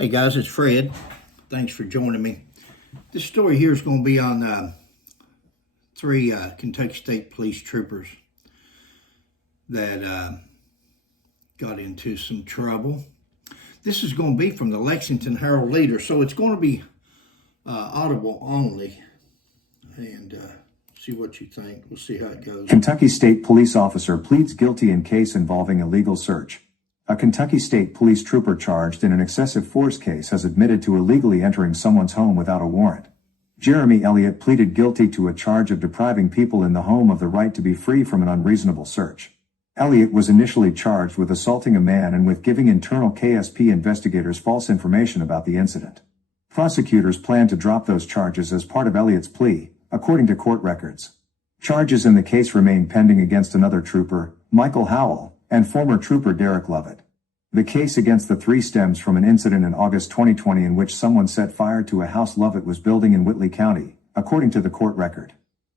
Hey guys, it's Fred. Thanks for joining me. This story here is going to be on three Kentucky State Police troopers that got into some trouble. This is going to be from the Lexington Herald Leader, so it's going to be audible only. And see what you think. We'll see how it goes. Kentucky State police officer pleads guilty in case involving illegal search. A Kentucky State police trooper charged in an excessive force case has admitted to illegally entering someone's home without a warrant. Jeremy Elliott pleaded guilty to a charge of depriving people in the home of the right to be free from an unreasonable search. Elliott was initially charged with assaulting a man and with giving internal KSP investigators false information about the incident. Prosecutors plan to drop those charges as part of Elliott's plea, according to court records. Charges in the case remain pending against another trooper, Michael Howell, and former trooper Derek Lovett. The case against the three stems from an incident in August 2020 in which someone set fire to a house Lovett was building in Whitley County, according to the court record.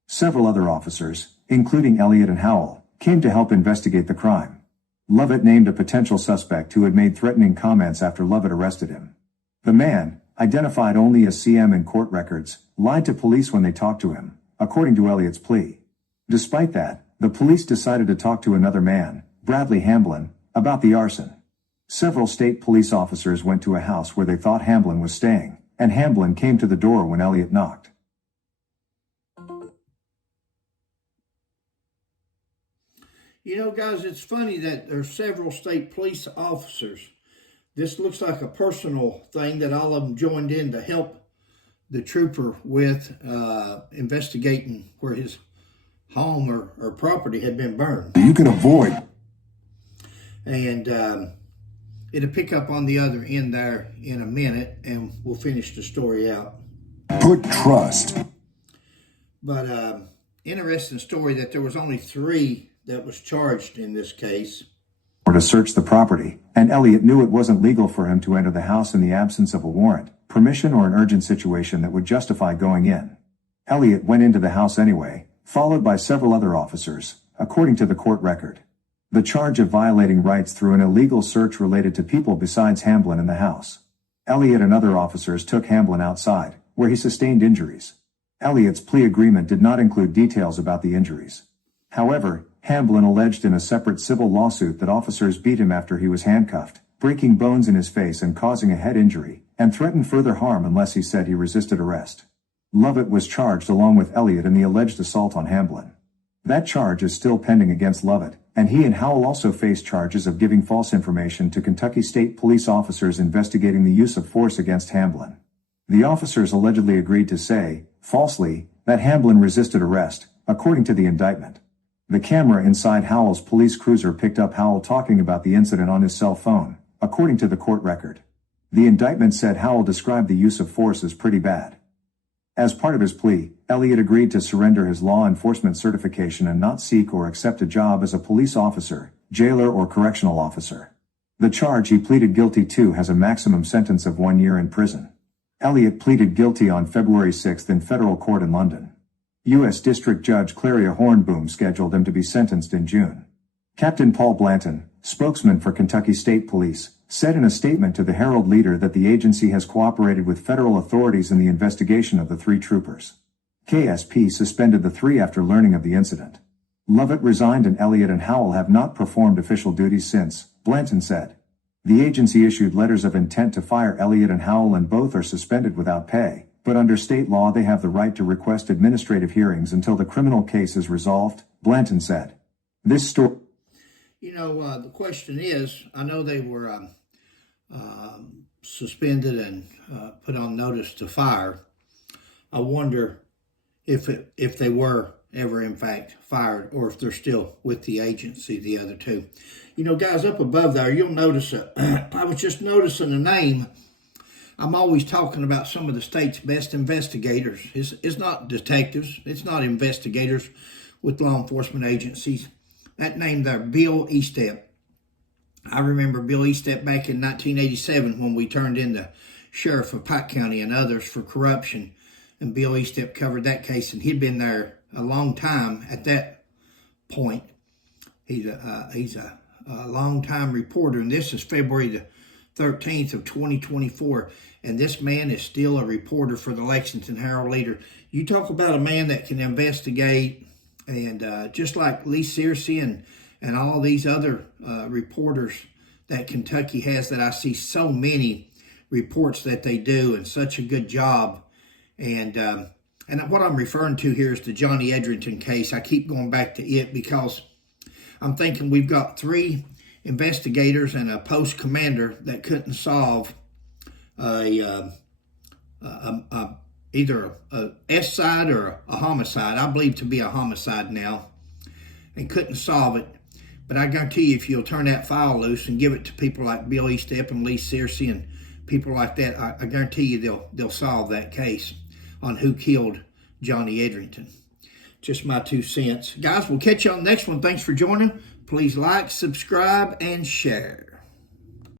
Several other officers, including Elliott and Howell, came to help investigate the crime. Lovett named a potential suspect who had made threatening comments after Lovett arrested him. The man, identified only as CM in court records, lied to police when they talked to him, according to Elliott's plea. Despite that, the police decided to talk to another man, Bradley Hamblin, about the arson. Several state police officers went to a house where they thought Hamblin was staying, and Hamblin came to the door when Elliott knocked. You know, guys, it's funny that there's several state police officers. This looks like a personal thing that all of them joined in to help the trooper with investigating where his home or property had been burned. You can avoid. And it'll pick up on the other end there in a minute, and we'll finish the story out. Put trust. But interesting story that there was only three that was charged in this case. Or to search the property, and Elliott knew it wasn't legal for him to enter the house in the absence of a warrant, permission, or an urgent situation that would justify going in. Elliott went into the house anyway, followed by several other officers, according to the court record. The charge of violating rights through an illegal search related to people besides Hamblin in the house. Elliott and other officers took Hamblin outside, where he sustained injuries. Elliott's plea agreement did not include details about the injuries. However, Hamblin alleged in a separate civil lawsuit that officers beat him after he was handcuffed, breaking bones in his face and causing a head injury, and threatened further harm unless he said he resisted arrest. Lovett was charged along with Elliott in the alleged assault on Hamblin. That charge is still pending against Lovett, and he and Howell also face charges of giving false information to Kentucky State police officers investigating the use of force against Hamblin. The officers allegedly agreed to say, falsely, that Hamblin resisted arrest, according to the indictment. The camera inside Howell's police cruiser picked up Howell talking about the incident on his cell phone, according to the court record. The indictment said Howell described the use of force as pretty bad. As part of his plea, Elliott agreed to surrender his law enforcement certification and not seek or accept a job as a police officer, jailer, or correctional officer. The charge he pleaded guilty to has a maximum sentence of 1 year in prison. Elliott pleaded guilty on February 6 in federal court in London. U.S. District Judge Claria Hornboom scheduled him to be sentenced in June. Captain Paul Blanton, spokesman for Kentucky State Police, said in a statement to the Herald Leader that the agency has cooperated with federal authorities in the investigation of the three troopers. KSP suspended the three after learning of the incident. Lovett resigned and Elliott and Howell have not performed official duties since, Blanton said. The agency issued letters of intent to fire Elliott and Howell, and both are suspended without pay, but under state law they have the right to request administrative hearings until the criminal case is resolved, Blanton said. This story... You know, the question is, I know they were suspended and put on notice to fire. I wonder if they were ever in fact fired, or if they're still with the agency, the other two. You know, guys, up above there, you'll notice I was just noticing a name. I'm always talking about some of the state's best investigators. It's not detectives. It's not investigators with law enforcement agencies. That name there, Bill Estep. I remember Bill Estep back in 1987 when we turned in the sheriff of Pike County and others for corruption. And Bill Estep covered that case, and he'd been there a long time at that point. He's a long-time reporter, and this is February the 13th of 2024, and this man is still a reporter for the Lexington Herald-Leader. You talk about a man that can investigate, and just like Lee Searcy and all these other reporters that Kentucky has, that I see so many reports that they do and such a good job. And what I'm referring to here is the Johnny Edrington case. I keep going back to it because I'm thinking we've got 3 investigators and a post commander that couldn't solve either a S side or a homicide. I believe to be a homicide now, and couldn't solve it. But I guarantee you, if you'll turn that file loose and give it to people like Bill Eastep and Lee Searcy and people like that, I guarantee you they'll solve that case on who killed Johnny Edrington. Just my 2 cents. Guys, we'll catch you on the next one. Thanks for joining. Please like, subscribe, and share.